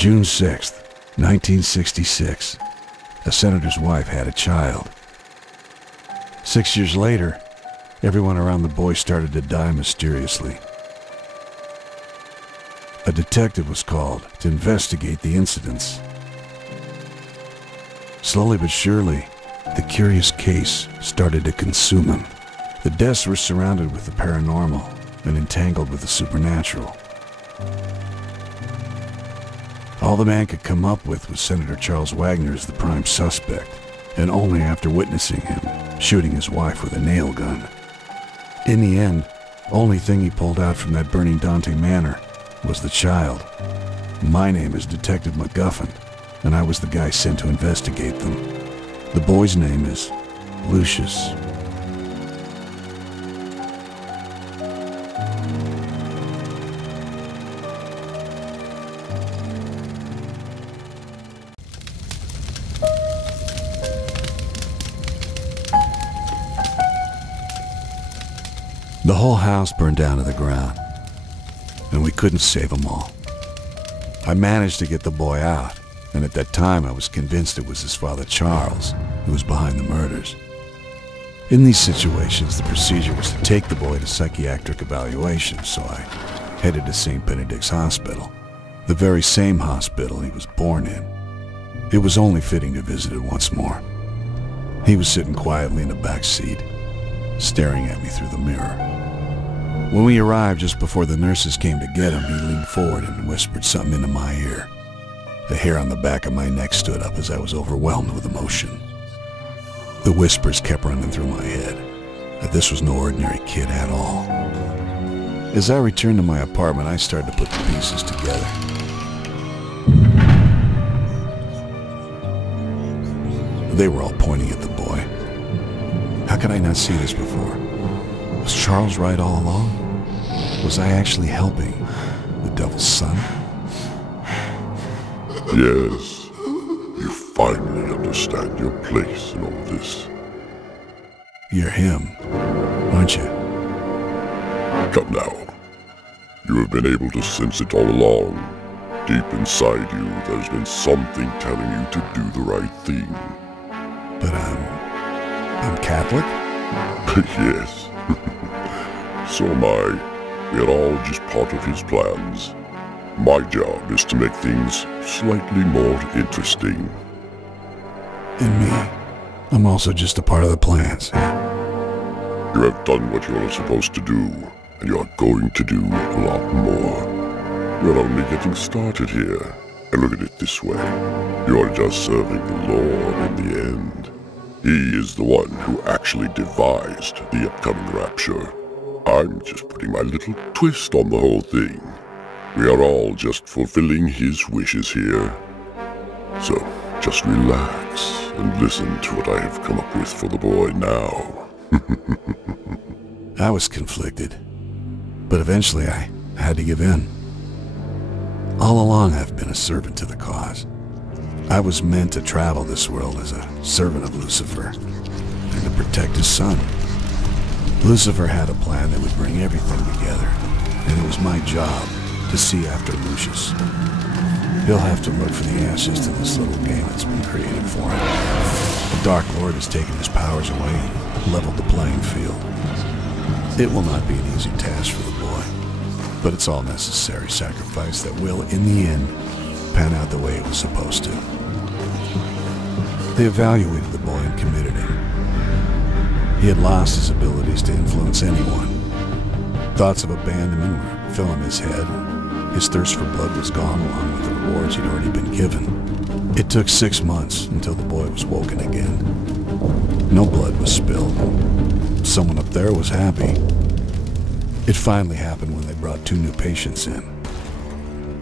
June 6th, 1966. A senator's wife had a child. 6 years later, everyone around the boy started to die mysteriously. A detective was called to investigate the incidents. Slowly but surely, the curious case started to consume him. The deaths were surrounded with the paranormal and entangled with the supernatural. All the man could come up with was Senator Charles Wagner as the prime suspect, and only after witnessing him shooting his wife with a nail gun. In the end, only thing he pulled out from that burning Dante Manor was the child. My name is Detective MacGuffin, and I was the guy sent to investigate them. The boy's name is Lucius. The whole house burned down to the ground, and we couldn't save them all. I managed to get the boy out, and at that time I was convinced it was his father Charles who was behind the murders. In these situations, the procedure was to take the boy to psychiatric evaluation, so I headed to St. Benedict's Hospital, the very same hospital he was born in. It was only fitting to visit it once more. He was sitting quietly in the back seat, staring at me through the mirror. When we arrived just before the nurses came to get him, he leaned forward and whispered something into my ear. The hair on the back of my neck stood up as I was overwhelmed with emotion. The whispers kept running through my head that this was no ordinary kid at all. As I returned to my apartment, I started to put the pieces together. They were all pointing at the boy. How could I not see this before? Was Charles right all along? Was I actually helping the devil's son? Yes, you finally understand your place in all this. You're him, aren't you? Come now. You have been able to sense it all along. Deep inside you, there's been something telling you to do the right thing. But I'm Catholic? Yes. So am I. We are all just part of his plans. My job is to make things slightly more interesting. And me. I'm also just a part of the plans. You have done what you are supposed to do, and you are going to do a lot more. You're only getting started here. And look at it this way. You're just serving the Lord in the end. He is the one who actually devised the upcoming rapture. I'm just putting my little twist on the whole thing. We are all just fulfilling his wishes here. So, just relax and listen to what I have come up with for the boy now. I was conflicted, but eventually I had to give in. All along I've been a servant to the cause. I was meant to travel this world as a servant of Lucifer and to protect his son. Lucifer had a plan that would bring everything together, and it was my job to see after Lucius. He'll have to look for the answers to this little game that's been created for him. The Dark Lord has taken his powers away and leveled the playing field. It will not be an easy task for the boy, but it's all necessary sacrifice that will, in the end, pan out the way it was supposed to. They evaluated the boy and committed him. He had lost his abilities to influence anyone. Thoughts of abandonment were filling his head. His thirst for blood was gone along with the rewards he'd already been given. It took 6 months until the boy was woken again. No blood was spilled. Someone up there was happy. It finally happened when they brought 2 new patients in.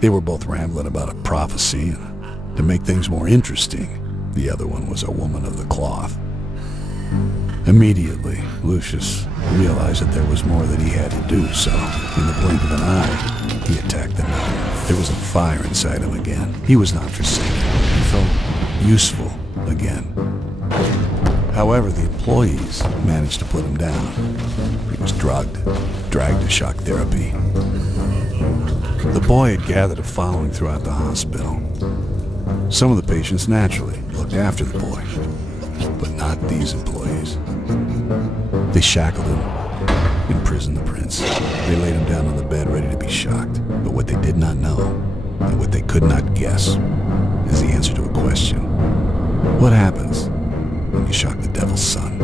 They were both rambling about a prophecy, and to make things more interesting, the other one was a woman of the cloth. Immediately, Lucius realized that there was more that he had to do, so in the blink of an eye, he attacked them. There was a fire inside him again. He was not forsaken. He felt useful again. However, the employees managed to put him down. He was drugged, dragged to shock therapy. The boy had gathered a following throughout the hospital. Some of the patients naturally looked after the boy, but not these employees. They shackled him, imprisoned the prince. They laid him down on the bed ready to be shocked. But what they did not know, and what they could not guess, is the answer to a question. What happens when you shock the devil's son?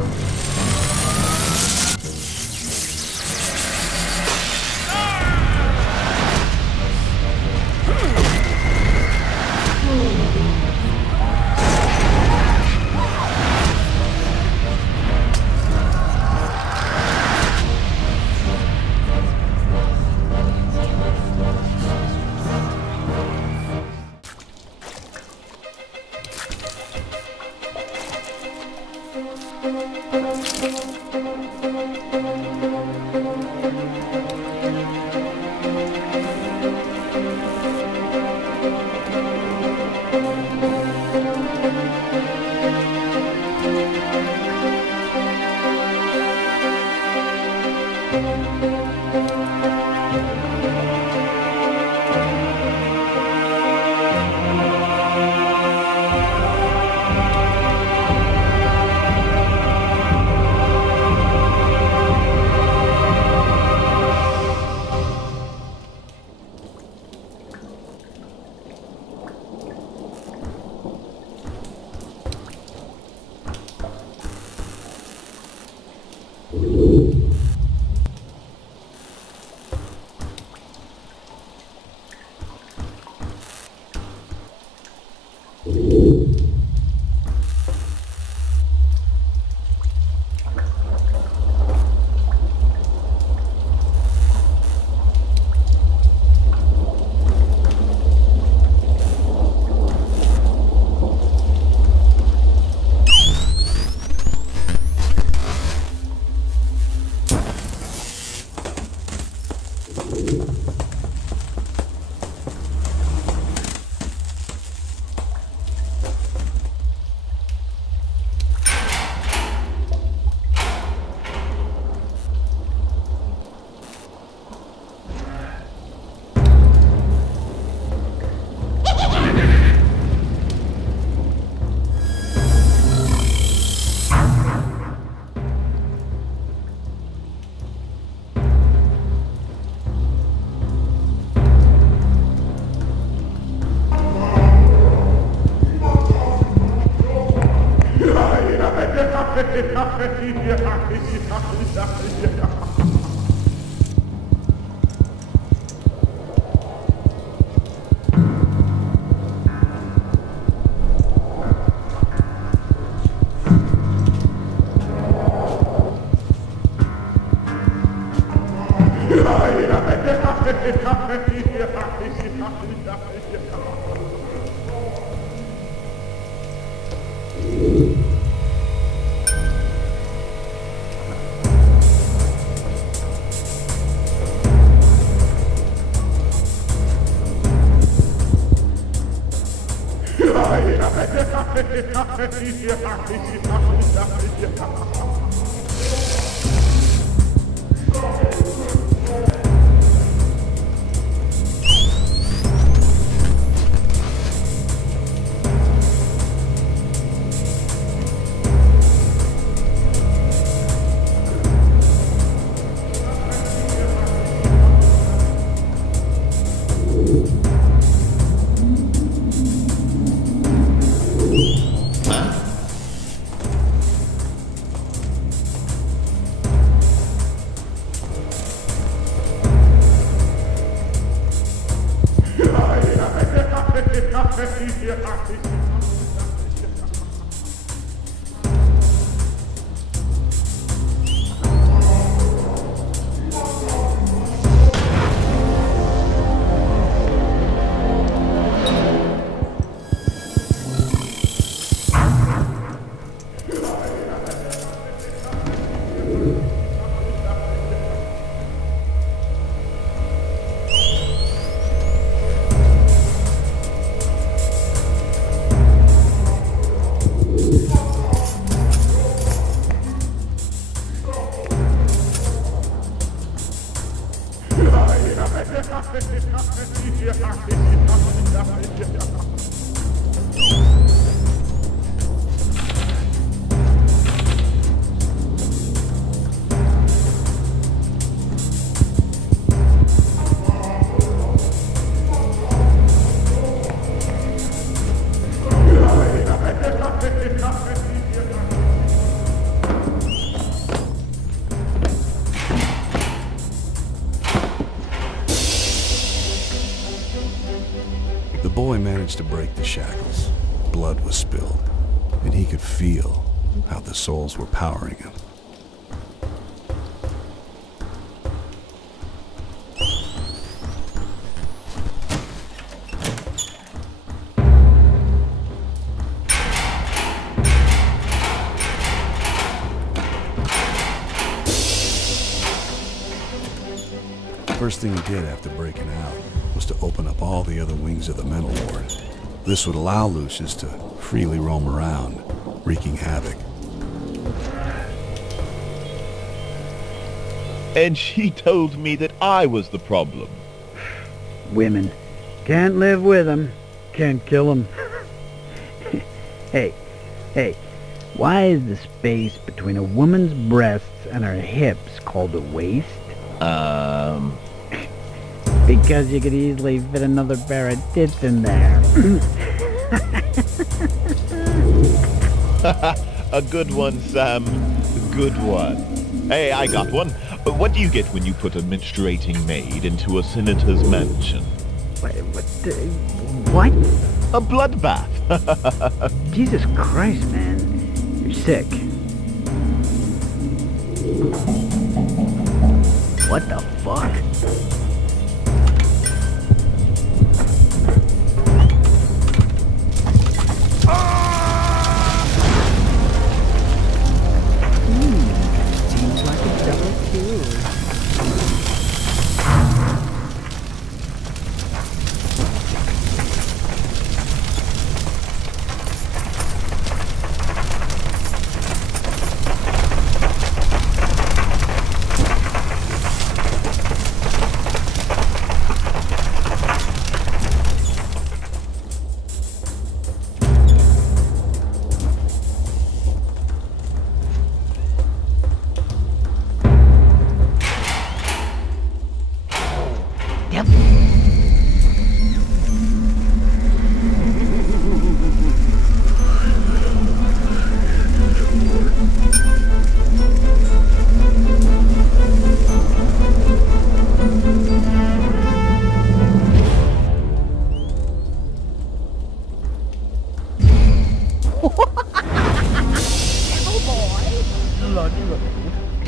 The boy managed to break the shackles. Blood was spilled, and he could feel how the souls were powering him. First thing he did after breaking out was to open up all the other wings of the mental ward. This would allow Lucius to freely roam around, wreaking havoc. And she told me that I was the problem. Women. Can't live with them. Can't kill them. Hey, why is the space between a woman's breasts and her hips called a waist? Because you could easily fit another pair of tits in there. A good one, Sam. A good one. Hey, I got one. What do you get when you put a menstruating maid into a senator's mansion? What? A bloodbath. Jesus Christ, man. You're sick. What the fuck? Seems like a double kill.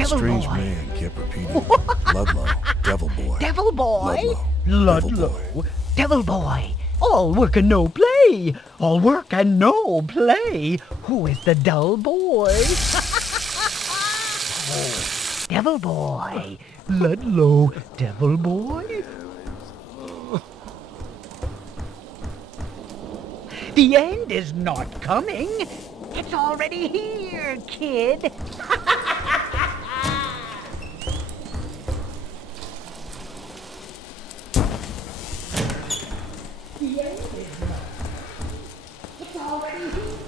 Strange man kept repeating, Ludlow, devil boy. Devil boy, Ludlow, devil boy. All work and no play. All work and no play. Who is the dull boy? Devil boy, Ludlow, devil boy. The end is not coming. It's already here, kid. The end is not. It's already here.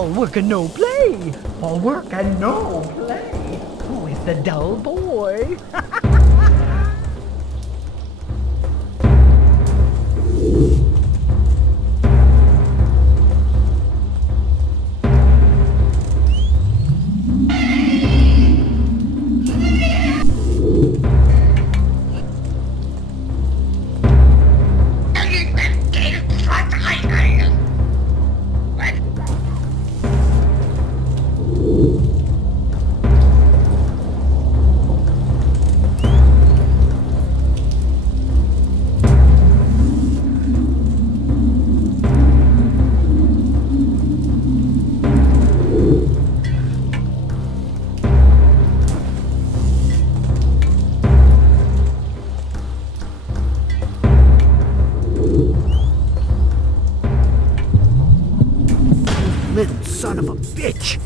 All work and no play. All work and no play. Who is the dull boy? Little son of a bitch!